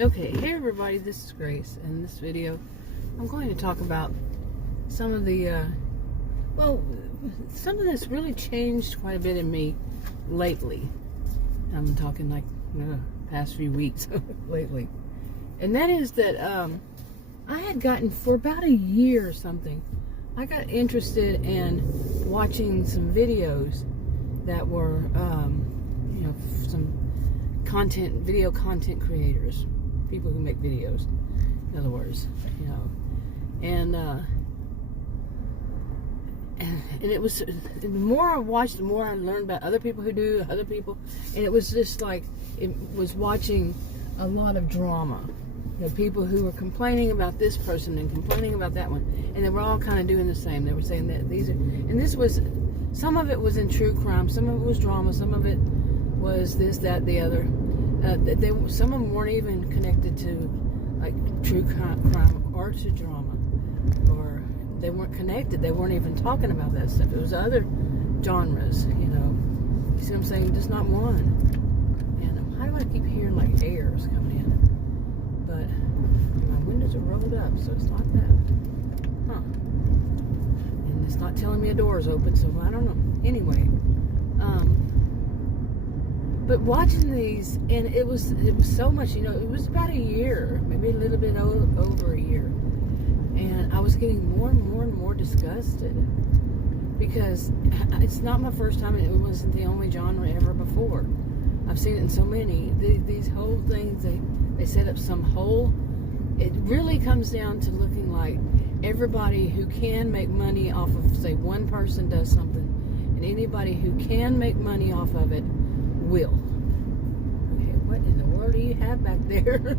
Okay, hey everybody, this is Grace. In this video, I'm going to talk about some of the, something that's really changed quite a bit in me lately. I'm talking like past few weeks lately. And that is that I had gotten, for about a year or something, I got interested in watching some videos that were, some video content creators. People who make videos, in other words, and it was, the more I watched, the more I learned about other people who do other people, and it was just like, it was watching a lot of drama. People who were complaining about this person and complaining about that one, and they were all kind of doing the same. They were saying that these are, and this was, some of it was in true crime, some of it was drama, some of it was this, that, the other. Some of them weren't even connected to like true crime or to drama, or they weren't connected. They weren't even talking about that stuff. It was other genres, You see what I'm saying? Just not one. And how do I keep hearing like airs coming in? But my windows are rolled up, so it's not that. Huh? And it's not telling me a door is open, so I don't know. Anyway. But watching these, and it was so much, it was about a year, maybe a little bit over a year. And I was getting more and more and more disgusted because it's not my first time, and it wasn't the only genre ever before. I've seen it in so many. These whole things, they set up some whole, it really comes down to looking like everybody who can make money off of, say, one person does something, and anybody who can make money off of it will. Okay, what in the world do you have back there?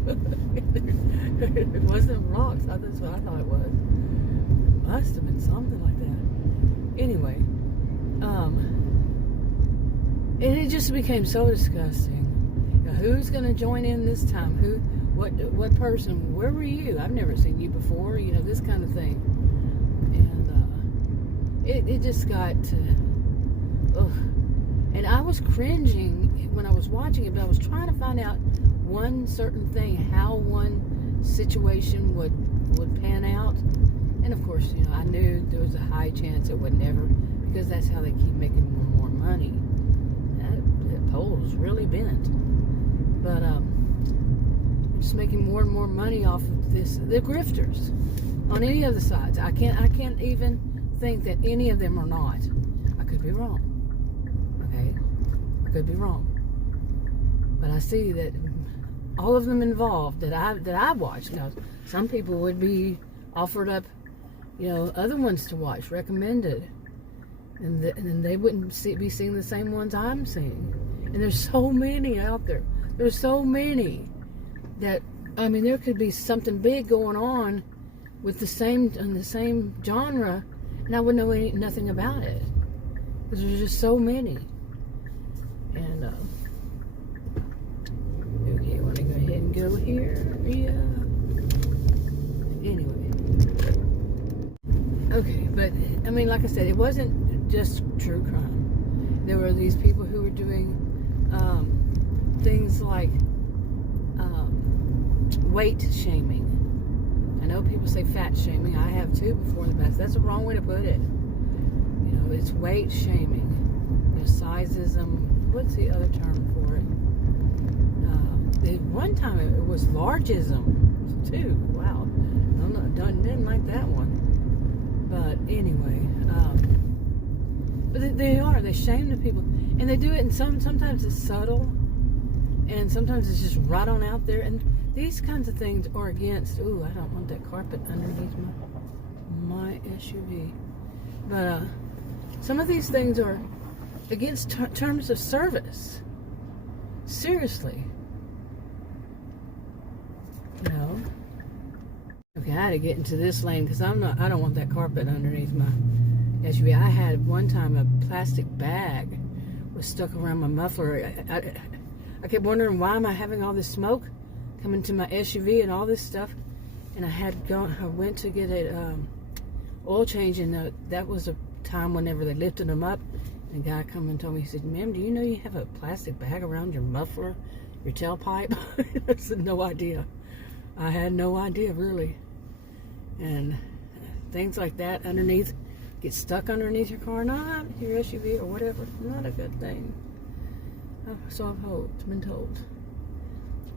It wasn't rocks. That's what I thought it was. Must have been something like that. Anyway, and it just became so disgusting. Who's going to join in this time? What person? Where were you? I've never seen you before. This kind of thing. And it just got ugh. And I was cringing when I was watching it, but I was trying to find out one certain thing, how one situation would pan out. And of course, I knew there was a high chance it would never, because that's how they keep making more and more money. That pole's really bent. But just making more and more money off of this. The grifters on any of the sides. I can't even think that any of them are not. I could be wrong. Okay, I could be wrong, but I see that all of them involved that I watched. Now, some people would be offered up, other ones to watch, recommended, and they wouldn't be seeing the same ones I'm seeing. And there's so many out there. There's so many that there could be something big going on with the same genre, and I wouldn't know nothing about it because there's just so many. And okay, I want to go ahead and go here. Yeah. Anyway. Okay, but like I said, it wasn't just true crime. There were these people who were doing things like weight shaming. I know people say fat shaming. I have too before the past. That's the wrong way to put it. It's weight shaming. Sizeism. What's the other term for it? One time it was largeism too. Wow, didn't like that one. But anyway, but they shame the people, and they do it. And sometimes it's subtle, and sometimes it's just right on out there. And these kinds of things are against. Ooh, I don't want that carpet underneath my SUV. But some of these things are against terms of service. Seriously. Okay, I had to get into this lane because I don't want that carpet underneath my SUV. I had one time a plastic bag was stuck around my muffler. I kept wondering, why am I having all this smoke coming to my SUV and all this stuff? And I went to get a oil change, and that was a time whenever they lifted them up. And the guy come and told me, he said, "Ma'am, do you know you have a plastic bag around your muffler? your tailpipe. That's no idea. I had no idea, really. And things like that underneath, get stuck underneath your car, not your SUV or whatever. Not a good thing. So I've been told.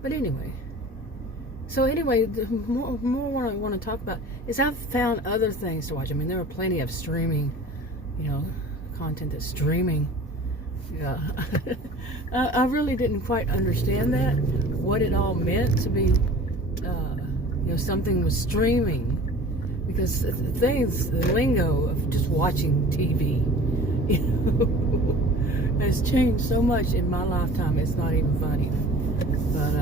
But anyway. So anyway, the more what I want to talk about is I've found other things to watch. I mean, there are plenty of streaming, content that's streaming. Yeah. I really didn't quite understand that, what it all meant to be, something was streaming. Because the lingo of just watching TV, has changed so much in my lifetime, it's not even funny. But,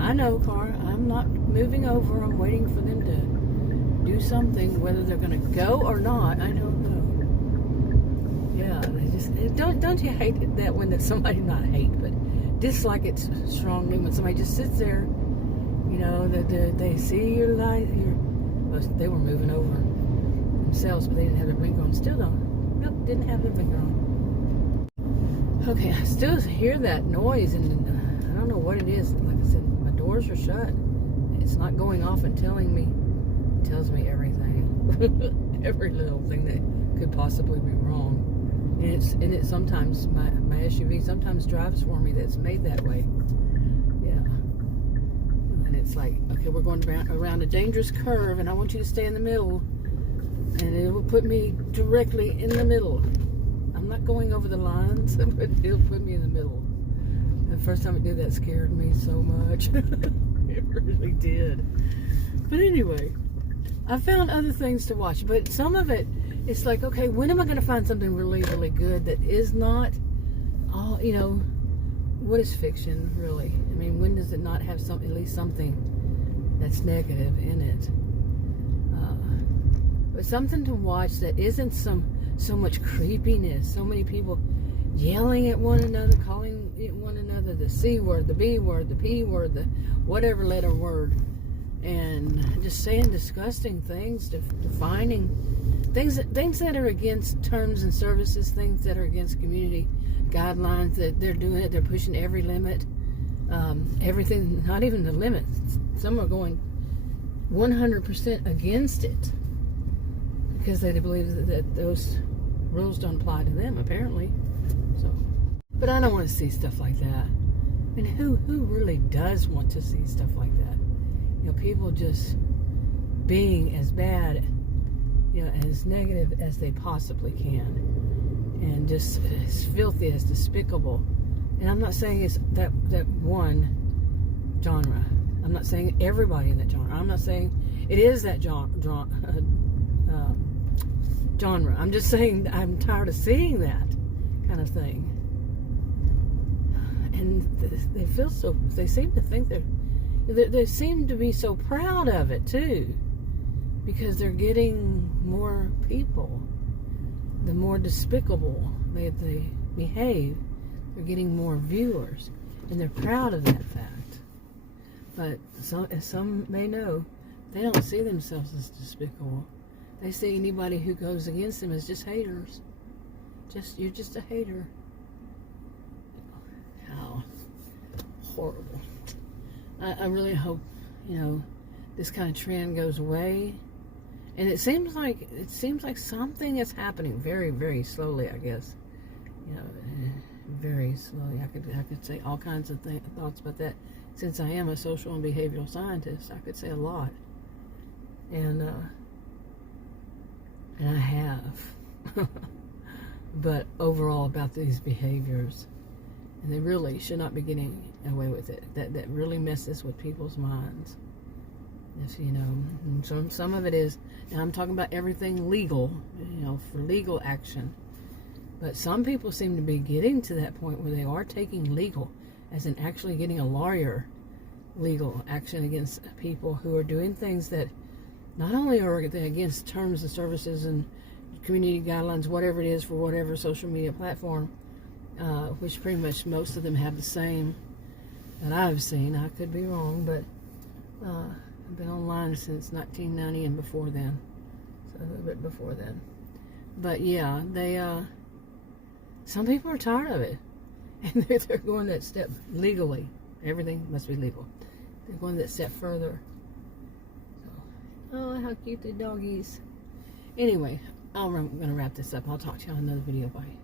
I know, Car, I'm not moving over. I'm waiting for them to do something. Whether they're going to go or not, I don't know. Yeah, they just don't you hate it that when that somebody, not hate, but dislike it strongly when somebody just sits there, they see your light. Well, they were moving over themselves, but they didn't have their blinker on. Still don't. Nope, didn't have their blinker on. Okay, I still hear that noise, and I don't know what it is. Like I said, my doors are shut. It's not going off and telling me. It tells me everything. Every little thing that could possibly be wrong. And it sometimes, my SUV sometimes drives for me that's made that way. Yeah. And it's like, okay, we're going around a dangerous curve, and I want you to stay in the middle. And it will put me directly in the middle. I'm not going over the lines, but it'll put me in the middle. The first time it did that scared me so much. It really did. But anyway, I found other things to watch, but some of it, it's like, okay, when am I going to find something really, really good that is not, what is fiction, really? I mean, when does it not have at least something that's negative in it? But something to watch that isn't so much creepiness, so many people yelling at one another, calling one another the C word, the B word, the P word, the whatever letter word, and just saying disgusting things, defining things that are against terms and services, things that are against community guidelines. That they're doing it, they're pushing every limit, everything, not even the limits. Some are going 100% against it because they believe that those rules don't apply to them, apparently. So, but I don't want to see stuff like that. And who really does want to see stuff like that? People just being as bad, as negative as they possibly can, and just as filthy, as despicable. And I'm not saying it's that one genre. I'm not saying everybody in that genre. I'm not saying it is that genre. I'm just saying I'm tired of seeing that kind of thing. And they seem to think they seem to be so proud of it too, because they're getting more people. The more despicable they behave, they're getting more viewers, and they're proud of that fact. But as some may know, they don't see themselves as despicable. They see anybody who goes against them as just haters. You're just a hater. How horrible. I really hope, this kind of trend goes away. And it seems like something is happening very, very slowly, I guess. Very slowly. I could say all kinds of thoughts about that. Since I am a social and behavioral scientist, I could say a lot. And I have. But overall about these behaviors, and they really should not be getting away with it. That really messes with people's minds. If some of it is, and I'm talking about everything legal, for legal action. But some people seem to be getting to that point where they are taking legal, as in actually getting a lawyer legal action against people who are doing things that not only are they against terms and services and community guidelines, whatever it is for whatever social media platform, which pretty much most of them have the same that I've seen. I could be wrong, but I've been online since 1990 and before then, so a little bit before then. But yeah, some people are tired of it. And they're going that step legally. Everything must be legal. They're going that step further. So, oh, how cute the doggies. Anyway, I'm going to wrap this up. I'll talk to you on another video. Bye.